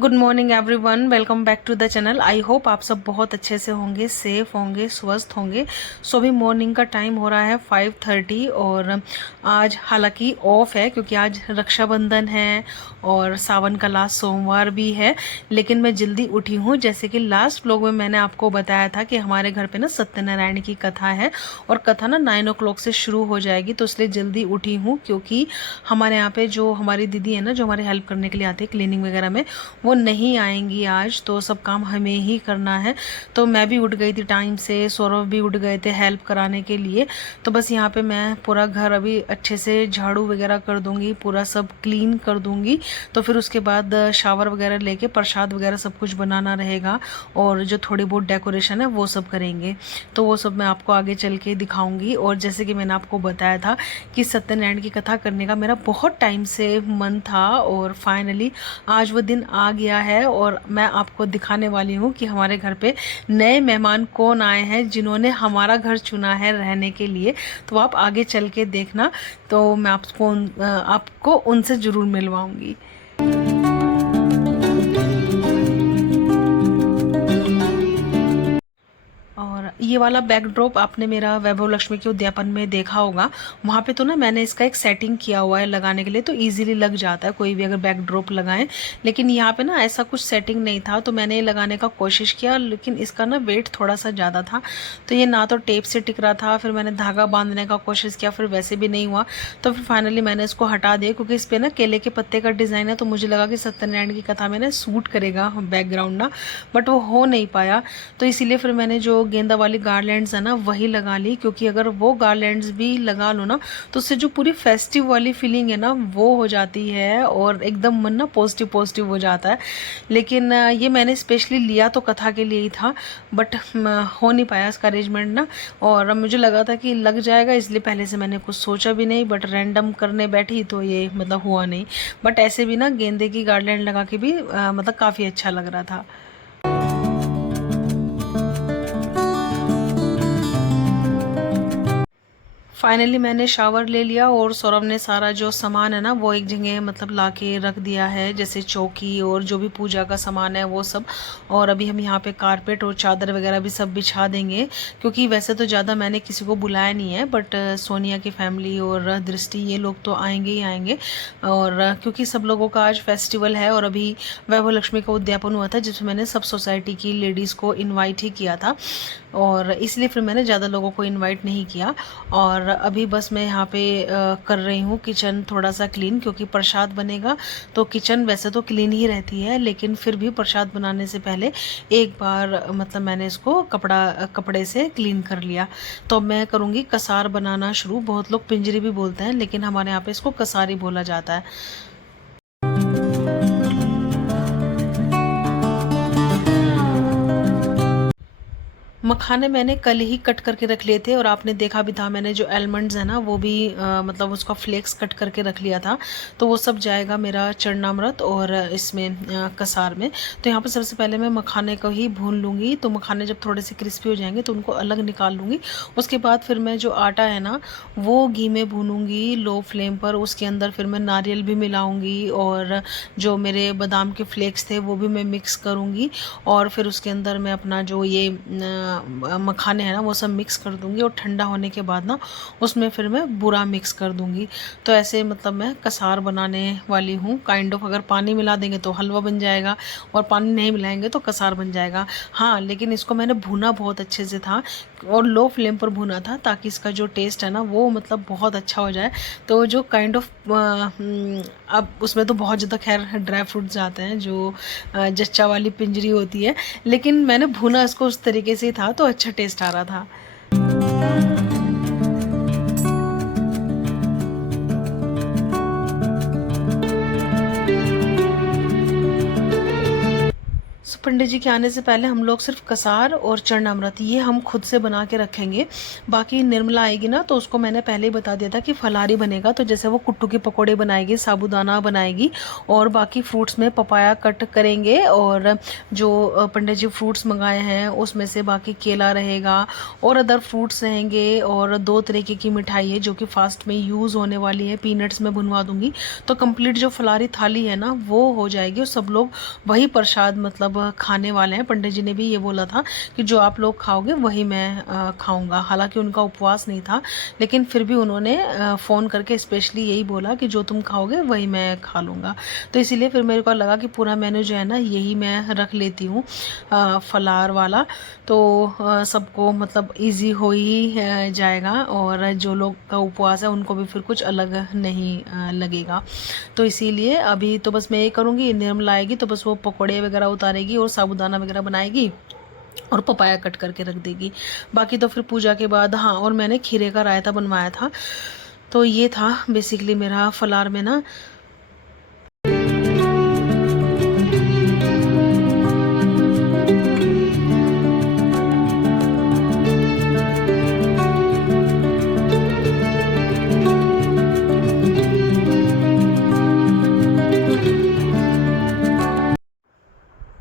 Good morning everyone, welcome back to the channel. I hope आप सब बहुत अच्छे से होंगे, सेफ होंगे, स्वस्थ होंगे। सो अभी मॉर्निंग का टाइम हो रहा है 5:30 और आज हालांकि ऑफ है क्योंकि आज रक्षाबंधन है और सावन का लास्ट सोमवार भी है। लेकिन मैं जल्दी उठी हूँ, जैसे कि लास्ट व्लॉग में मैंने आपको बताया था कि हमारे घर पे ना सत्यनारायण की कथा है और कथा ना 9 o'clock से शुरू हो जाएगी, तो इसलिए जल्दी उठी हूँ क्योंकि हमारे यहाँ पे जो हमारी दीदी है ना, जो हमारी हेल्प करने के लिए आती है क्लीनिंग वगैरह में, वो नहीं आएंगी आज, तो सब काम हमें ही करना है। तो मैं भी उठ गई थी टाइम से, सौरभ भी उठ गए थे हेल्प कराने के लिए। तो बस यहाँ पे मैं पूरा घर अभी अच्छे से झाड़ू वगैरह कर दूंगी, पूरा सब क्लीन कर दूंगी। तो फिर उसके बाद शावर वगैरह लेके प्रसाद वगैरह सब कुछ बनाना रहेगा और जो थोड़ी बहुत डेकोरेशन है वो सब करेंगे। तो वो सब मैं आपको आगे चल के दिखाऊंगी। और जैसे कि मैंने आपको बताया था कि सत्यनारायण की कथा करने का मेरा बहुत टाइम से मन था और फाइनली आज वो दिन आ गया है और मैं आपको दिखाने वाली हूँ कि हमारे घर पे नए मेहमान कौन आए हैं जिन्होंने हमारा घर चुना है रहने के लिए। तो आप आगे चल के देखना, तो मैं आपको उनसे ज़रूर मिलवाऊंगी। और ये वाला बैकड्रॉप आपने मेरा वैभव लक्ष्मी के उद्यापन में देखा होगा। वहाँ पे तो ना मैंने इसका एक सेटिंग किया हुआ है लगाने के लिए, तो इजीली लग जाता है कोई भी अगर बैकड्रॉप लगाएं। लेकिन यहाँ पे ना ऐसा कुछ सेटिंग नहीं था, तो मैंने लगाने का कोशिश किया, लेकिन इसका ना वेट थोड़ा सा ज़्यादा था, तो ये ना तो टेप से टिक रहा था। फिर मैंने धागा बांधने का कोशिश किया, फिर वैसे भी नहीं हुआ। तो फिर फाइनली मैंने इसको हटा दिया क्योंकि इस पर ना केले के पत्ते का डिज़ाइन है, तो मुझे लगा कि सत्यनारायण की कथा में ना सूट करेगा बैकग्राउंड ना, बट वो हो नहीं पाया। तो इसीलिए फिर मैंने जो गेंदा वाली गार्लैंड्स है ना वही लगा ली, क्योंकि अगर वो गार्लैंड्स भी लगा लो ना तो उससे जो पूरी फेस्टिव वाली फीलिंग है ना वो हो जाती है और एकदम मन ना पॉजिटिव पॉजिटिव हो जाता है। लेकिन ये मैंने स्पेशली लिया तो कथा के लिए ही था, बट हो नहीं पाया इसका अरेंजमेंट ना। और मुझे लगा था कि लग जाएगा, इसलिए पहले से मैंने कुछ सोचा भी नहीं, बट रैंडम करने बैठी तो ये मतलब हुआ नहीं। बट ऐसे भी ना गेंदे की गार्लैंड लगा के भी मतलब काफ़ी अच्छा लग रहा था। फाइनली मैंने शावर ले लिया और सौरभ ने सारा जो सामान है ना वो एक जगह मतलब ला के रख दिया है, जैसे चौकी और जो भी पूजा का सामान है वो सब। और अभी हम यहाँ पे कारपेट और चादर वगैरह भी सब बिछा देंगे, क्योंकि वैसे तो ज़्यादा मैंने किसी को बुलाया नहीं है, बट सोनिया की फैमिली और दृष्टि ये लोग तो आएंगे ही आएंगे। और क्योंकि सब लोगों का आज फेस्टिवल है और अभी वैभव लक्ष्मी का उद्यापन हुआ था जिसमें मैंने सब सोसाइटी की लेडीज़ को इन्वाइट ही किया था, और इसलिए फिर मैंने ज़्यादा लोगों को इन्वाइट नहीं किया। और अभी बस मैं यहाँ पे कर रही हूँ किचन थोड़ा सा क्लीन, क्योंकि प्रसाद बनेगा। तो किचन वैसे तो क्लीन ही रहती है, लेकिन फिर भी प्रसाद बनाने से पहले एक बार मतलब मैंने इसको कपड़े से क्लीन कर लिया। तो मैं करूँगी कसार बनाना शुरू। बहुत लोग पिंजरी भी बोलते हैं, लेकिन हमारे यहाँ पे इसको कसार ही बोला जाता है। मखाने मैंने कल ही कट करके रख लिए थे और आपने देखा भी था, मैंने जो आलमंड्स है ना वो भी मतलब उसका फ्लेक्स कट करके रख लिया था। तो वो सब जाएगा मेरा चरणामृत और इसमें कसार में। तो यहाँ पर सबसे पहले मैं मखाने को ही भून लूँगी। तो मखाने जब थोड़े से क्रिस्पी हो जाएंगे तो उनको अलग निकाल लूँगी। उसके बाद फिर मैं जो आटा है ना वो घी में भूनूँगी लो फ्लेम पर। उसके अंदर फिर मैं नारियल भी मिलाऊँगी और जो मेरे बादाम के फ्लेक्स थे वो भी मैं मिक्स करूँगी। और फिर उसके अंदर मैं अपना जो ये मखाने हैं ना वो सब मिक्स कर दूंगी और ठंडा होने के बाद ना उसमें फिर मैं बूरा मिक्स कर दूंगी। तो ऐसे मतलब मैं कसार बनाने वाली हूँ काइंड ऑफ। अगर पानी मिला देंगे तो हलवा बन जाएगा और पानी नहीं मिलाएंगे तो कसार बन जाएगा। हाँ, लेकिन इसको मैंने भुना बहुत अच्छे से था और लो फ्लेम पर भुना था, ताकि इसका जो टेस्ट है ना वो मतलब बहुत अच्छा हो जाए। तो जो काइंड ऑफ अब उसमें तो बहुत ज़्यादा खैर ड्राई फ्रूट्स जाते हैं, जो जच्चा वाली पिंजरी होती है, लेकिन मैंने भुना इसको उस तरीके से था तो अच्छा टेस्ट आ रहा था। पंडित जी के आने से पहले हम लोग सिर्फ कसार और चरणामृत ये हम खुद से बना के रखेंगे। बाकी निर्मला आएगी ना तो उसको मैंने पहले ही बता दिया था कि फलारी बनेगा, तो जैसे वो कुट्टू के पकोड़े बनाएगी, साबूदाना बनाएगी और बाकी फ्रूट्स में पपाया कट करेंगे और जो पंडित जी फ्रूट्स मंगाए हैं उसमें से बाकी केला रहेगा और अदर फ्रूट्स रहेंगे और 2 तरीके की मिठाई है जो कि फास्ट में यूज़ होने वाली है, पीनट्स में भुनवा दूंगी। तो कंप्लीट जो फलारी थाली है ना वो हो जाएगी और सब लोग वही प्रसाद मतलब खाने वाले हैं। पंडित जी ने भी ये बोला था कि जो आप लोग खाओगे वही मैं खाऊंगा। हालांकि उनका उपवास नहीं था, लेकिन फिर भी उन्होंने फ़ोन करके स्पेशली यही बोला कि जो तुम खाओगे वही मैं खा लूँगा। तो इसीलिए फिर मेरे को लगा कि पूरा मेन्यू जो है ना यही मैं रख लेती हूँ फलार वाला, तो सबको मतलब इजी हो ही जाएगा और जो लोग का उपवास है उनको भी फिर कुछ अलग नहीं लगेगा। तो इसीलिए अभी तो बस मैं ये करूँगी, निर्मला आएगी तो बस वो पकौड़े वगैरह उतारेगी और साबूदाना वगैरह बनाएगी और पपाया कट करके रख देगी। बाकी तो फिर पूजा के बाद हाँ, और मैंने खीरे का रायता बनवाया था। तो ये था बेसिकली मेरा फलार में ना।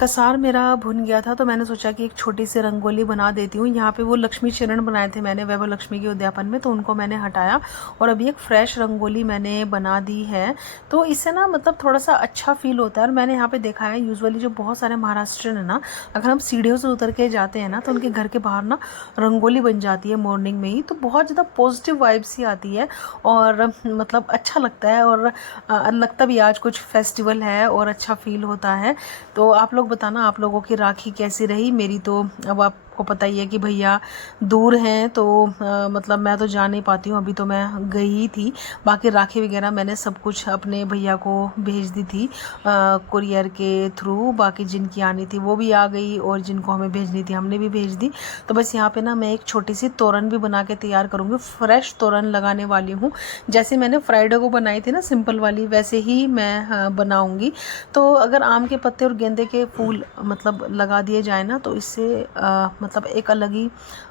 कसार मेरा भुन गया था तो मैंने सोचा कि एक छोटी सी रंगोली बना देती हूँ। यहाँ पे वो लक्ष्मी चरण बनाए थे मैंने वैभव लक्ष्मी के उद्यापन में, तो उनको मैंने हटाया और अभी एक फ्रेश रंगोली मैंने बना दी है। तो इससे ना मतलब थोड़ा सा अच्छा फील होता है। और मैंने यहाँ पे देखा है यूजुअली जो बहुत सारे महाराष्ट्रियन है ना, अगर हम सीढ़ियों से उतर के जाते हैं ना तो उनके घर के बाहर ना रंगोली बन जाती है मॉर्निंग में ही, तो बहुत ज़्यादा पॉजिटिव वाइब्स ही आती है और मतलब अच्छा लगता है और लगता भी आज कुछ फेस्टिवल है और अच्छा फील होता है। तो आप लोग बताना आप लोगों की राखी कैसी रही। मेरी तो अब आपको पता ही है कि भैया दूर हैं तो मतलब मैं तो जा नहीं पाती हूँ। अभी तो मैं गई ही थी, बाकी राखी वगैरह मैंने सब कुछ अपने भैया को भेज दी थी कुरियर के थ्रू। बाकी जिनकी आनी थी वो भी आ गई और जिनको हमें भेजनी थी हमने भी भेज दी। तो बस यहाँ पे ना मैं एक छोटी सी तोरण भी बना के तैयार करूँगी। फ्रेश तोरण लगाने वाली हूँ, जैसे मैंने फ्राइडे को बनाई थी ना सिंपल वाली, वैसे ही मैं बनाऊँगी। तो अगर आम के पत्ते और गेंदे के फूल मतलब लगा दिए जाए ना तो इससे मतलब एक अलग ही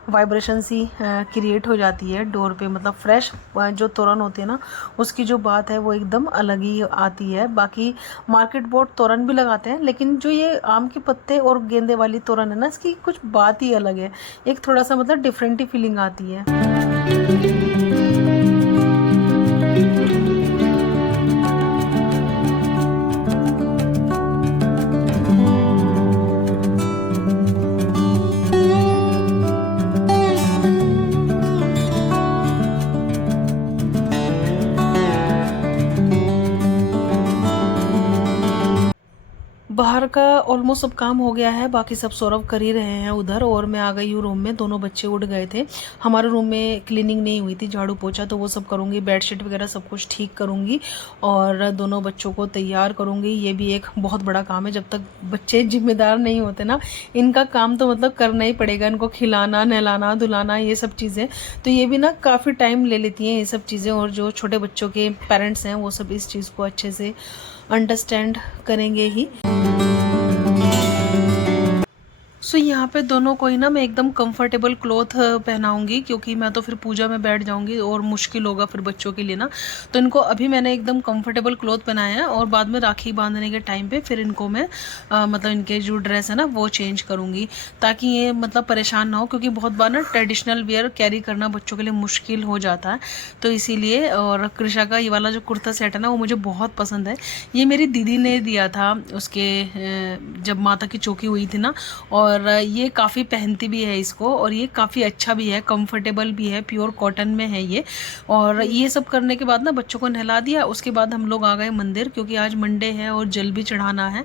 वाइब्रेशन सी क्रिएट हो जाती है डोर पे। मतलब फ्रेश जो तोरण होते हैं ना उसकी जो बात है वो एकदम अलग ही आती है। बाकी मार्केट बोर्ड तोरण भी लगाते हैं, लेकिन जो ये आम के पत्ते और गेंदे वाली तोरण है ना इसकी कुछ बात ही अलग है, एक थोड़ा सा मतलब डिफरेंट ही फीलिंग आती है। बाहर का ऑलमोस्ट सब काम हो गया है, बाकी सब सौरभ कर ही रहे हैं उधर और मैं आ गई हूँ रूम में। दोनों बच्चे उठ गए थे। हमारे रूम में क्लीनिंग नहीं हुई थी, झाड़ू पोछा तो वो सब करूँगी, बेडशीट वगैरह सब कुछ ठीक करूँगी और दोनों बच्चों को तैयार करूँगी। ये भी एक बहुत बड़ा काम है, जब तक बच्चे जिम्मेदार नहीं होते ना इनका काम तो मतलब करना ही पड़ेगा। इनको खिलाना, नहलाना, धुलाना, ये सब चीज़ें तो ये भी ना काफ़ी टाइम ले लेती हैं ये सब चीज़ें। और जो छोटे बच्चों के पेरेंट्स हैं वो सब इस चीज़ को अच्छे से अंडरस्टैंड करेंगे ही। सो यहाँ पे दोनों को ही ना मैं एकदम कंफर्टेबल क्लॉथ पहनाऊंगी, क्योंकि मैं तो फिर पूजा में बैठ जाऊंगी और मुश्किल होगा फिर बच्चों के लिए ना। तो इनको अभी मैंने एकदम कंफर्टेबल क्लॉथ पहनाया है और बाद में राखी बांधने के टाइम पे फिर इनको मैं मतलब इनके जो ड्रेस है ना वो चेंज करूँगी, ताकि ये मतलब परेशान ना हो। क्योंकि बहुत बार ना ट्रेडिशनल वेयर कैरी करना बच्चों के लिए मुश्किल हो जाता है, तो इसीलिए। और कृषा का ये वाला जो कुर्ता सेट है ना वो मुझे बहुत पसंद है। ये मेरी दीदी ने दिया था उसके जब माता की चौकी हुई थी ना, और ये काफ़ी पहनती भी है इसको और ये काफ़ी अच्छा भी है, कंफर्टेबल भी है, प्योर कॉटन में है ये। और ये सब करने के बाद ना बच्चों को नहला दिया, उसके बाद हम लोग आ गए मंदिर, क्योंकि आज मंडे है और जल भी चढ़ाना है।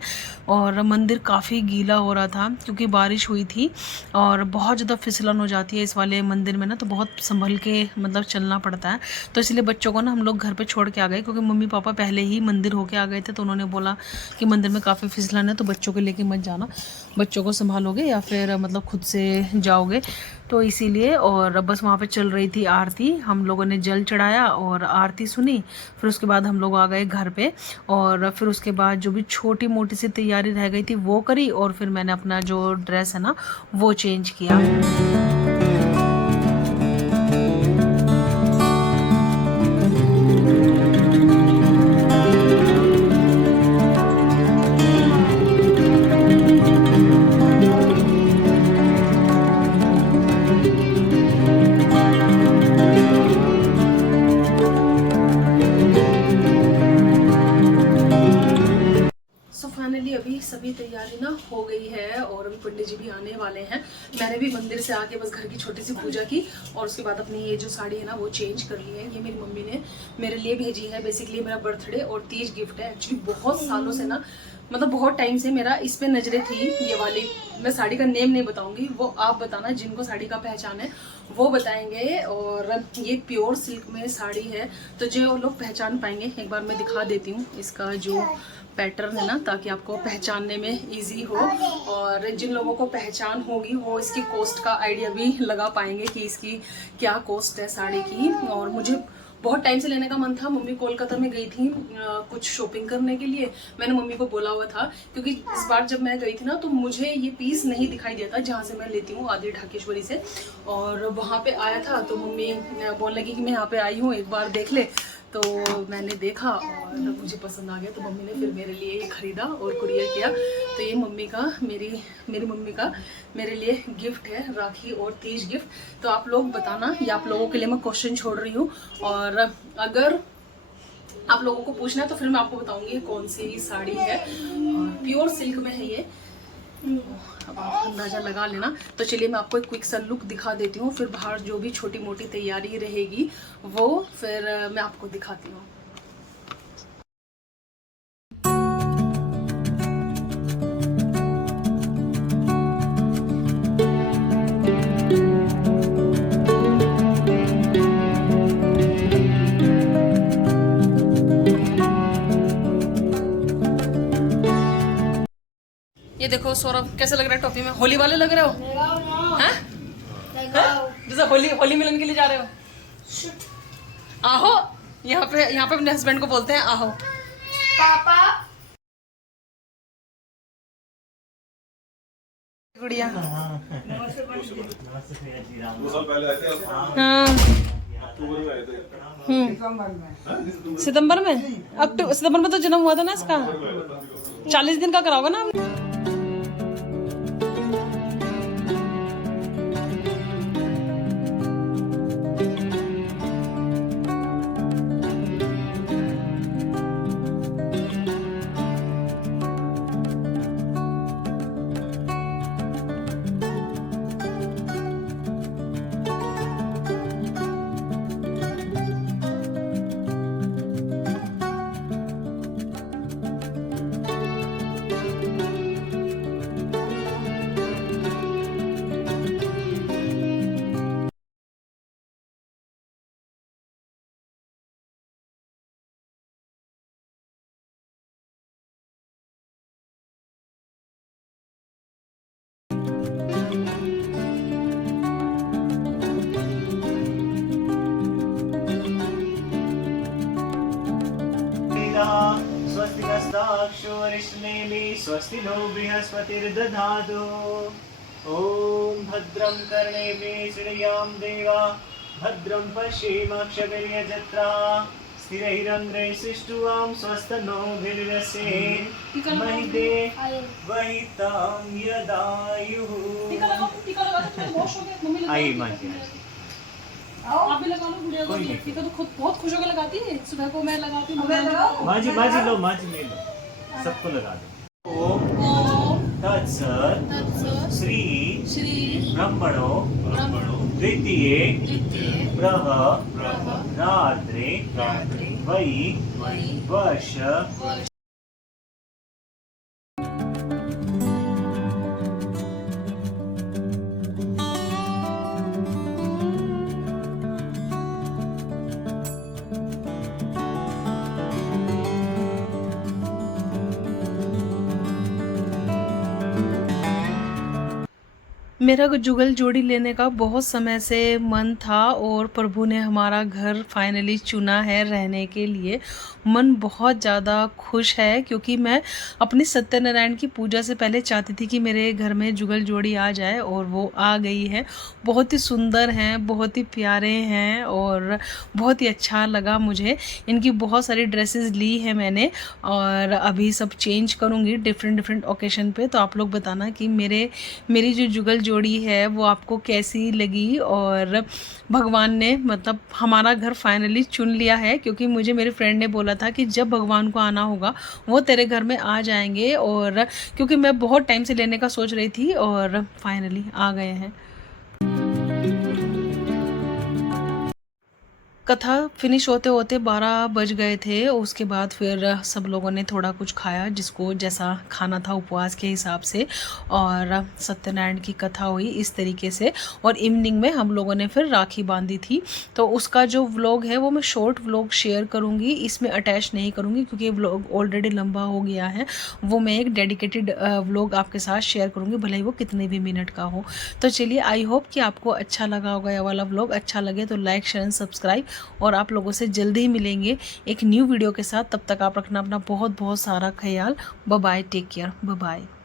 और मंदिर काफ़ी गीला हो रहा था क्योंकि बारिश हुई थी और बहुत ज़्यादा फिसलन हो जाती है इस वाले मंदिर में ना, तो बहुत संभल के मतलब चलना पड़ता है। तो इसलिए बच्चों को ना हम लोग घर पे छोड़ के आ गए, क्योंकि मम्मी पापा पहले ही मंदिर होके आ गए थे, तो उन्होंने बोला कि मंदिर में काफ़ी फिसलन है तो बच्चों को लेके मत जाना, बच्चों को संभालोगे जाओगे या फिर मतलब खुद से जाओगे, तो इसीलिए। और बस वहाँ पे चल रही थी आरती, हम लोगों ने जल चढ़ाया और आरती सुनी। फिर उसके बाद हम लोग आ गए घर पे, और फिर उसके बाद जो भी छोटी मोटी सी तैयारी रह गई थी वो करी, और फिर मैंने अपना जो ड्रेस है ना वो चेंज किया। फाइनली अभी सभी तैयारी ना हो गई है और अभी पंडित जी भी आने वाले हैं। मैंने भी मंदिर से आके बस घर की छोटी सी पूजा की और उसके बाद अपनी ये जो साड़ी है ना वो चेंज कर ली है। ये मेरी मम्मी ने मेरे लिए भेजी है, बेसिकली मेरा बर्थडे और तीज गिफ्ट है। एक्चुअली बहुत सालों से ना, मतलब बहुत टाइम से मेरा इस पे नजरें थी, ये वाली। मैं साड़ी का नेम नहीं बताऊंगी, वो आप बताना, जिनको साड़ी का पहचान है वो बताएंगे। और ये प्योर सिल्क में साड़ी है, तो जो लोग पहचान पाएंगे, एक बार मैं दिखा देती हूँ इसका जो पैटर्न है ना, ताकि आपको पहचानने में इजी हो। और जिन लोगों को पहचान होगी वो इसकी कॉस्ट का आइडिया भी लगा पाएंगे कि इसकी क्या कॉस्ट है साड़ी की। और मुझे बहुत टाइम से लेने का मन था। मम्मी कोलकाता में गई थी कुछ शॉपिंग करने के लिए, मैंने मम्मी को बोला हुआ था, क्योंकि इस बार जब मैं गई थी ना तो मुझे ये पीस नहीं दिखाई दिया था जहाँ से मैं लेती हूँ, आदि ढाकेश्वरी से। और वहाँ पे आया था तो मम्मी बोलने लगी कि मैं यहाँ पे आई हूँ, एक बार देख ले। तो मैंने देखा और मुझे पसंद आ गया, तो मम्मी ने फिर मेरे लिए ये ख़रीदा और कुरियर किया। तो ये मम्मी का मेरी मम्मी का मेरे लिए गिफ्ट है, राखी और तीज गिफ्ट। तो आप लोग बताना, ये आप लोगों के लिए मैं क्वेश्चन छोड़ रही हूँ, और अगर आप लोगों को पूछना है तो फिर मैं आपको बताऊंगी कौन सी साड़ी है। और प्योर सिल्क में है ये, अब आप अंदाजा लगा लेना। तो चलिए मैं आपको एक क्विक सा लुक दिखा देती हूँ, फिर बाहर जो भी छोटी मोटी तैयारी रहेगी वो फिर मैं आपको दिखाती हूँ। ये देखो सौरभ कैसे लग रहा है टोपी में, होली वाले लग रहे हो हैं? जैसे होली होली मिलन के लिए जा रहे हो। आहो, यहाँ पे अपने हस्बैंड को बोलते हैं आहो पापा। गुड़िया हाँ, सितंबर में, अक्टूबर सितंबर में तो जन्म हुआ था ना इसका। 40 दिन का कराओगे ना। स्वस्तिनस्ताक्षोरिष्णेमि स्वस्ति नो बृहस्पतिर्दधातु। ॐ भद्रं कर्णेभिः शृणुयां देवा, भद्रं पश्येमाक्षभिर्यजत्रा, स्थिरैरङ्गैः सुष्ठुवां स्वस्तनो भिर्यसेत् महिते वहितां यदायुः। आइए मांझी आप भी लगा लो गुड़िया को, टीका तो खुद बहुत खुश होकर लगाती है। सुबह को मैं लगाती हूँ, मांझी लो, मांझी ले लो, सबको लगा दो। ओम तत्सत् श्री ब्रह्मणो द्वितीये ब्रह्म रात्रे वै वर्ष मेरा जुगल जोड़ी लेने का बहुत समय से मन था और प्रभु ने हमारा घर फाइनली चुना है रहने के लिए। मन बहुत ज़्यादा खुश है क्योंकि मैं अपनी सत्यनारायण की पूजा से पहले चाहती थी कि मेरे घर में जुगल जोड़ी आ जाए और वो आ गई है। बहुत ही सुंदर हैं, बहुत ही प्यारे हैं और बहुत ही अच्छा लगा मुझे। इनकी बहुत सारी ड्रेसेस ली है मैंने और अभी सब चेंज करूँगी डिफरेंट ओकेशन पे। तो आप लोग बताना कि मेरी जो जुगल जोड़ी है वो आपको कैसी लगी। और भगवान ने मतलब हमारा घर फाइनली चुन लिया है क्योंकि मुझे मेरे फ्रेंड ने बोला था कि जब भगवान को आना होगा वो तेरे घर में आ जाएंगे। और क्योंकि मैं बहुत टाइम से लेने का सोच रही थी और फाइनली आ गए हैं। कथा फिनिश होते होते 12 बज गए थे। उसके बाद फिर सब लोगों ने थोड़ा कुछ खाया जिसको जैसा खाना था उपवास के हिसाब से। और सत्यनारायण की कथा हुई इस तरीके से और इवनिंग में हम लोगों ने फिर राखी बांधी थी। तो उसका जो व्लॉग है वो मैं शॉर्ट व्लॉग शेयर करूँगी, इसमें अटैच नहीं करूँगी क्योंकि व्लॉग ऑलरेडी लंबा हो गया है। वो मैं एक डेडिकेटेड व्लॉग आपके साथ शेयर करूँगी, भले ही वो कितने भी मिनट का हो। तो चलिए, आई होप कि आपको अच्छा लगा होगा ये वाला व्लॉग। अच्छा लगे तो लाइक शेयर एंड सब्सक्राइब और आप लोगों से जल्दी ही मिलेंगे एक न्यू वीडियो के साथ। तब तक आप रखना अपना बहुत सारा ख्याल। Bye bye, take care, bye bye.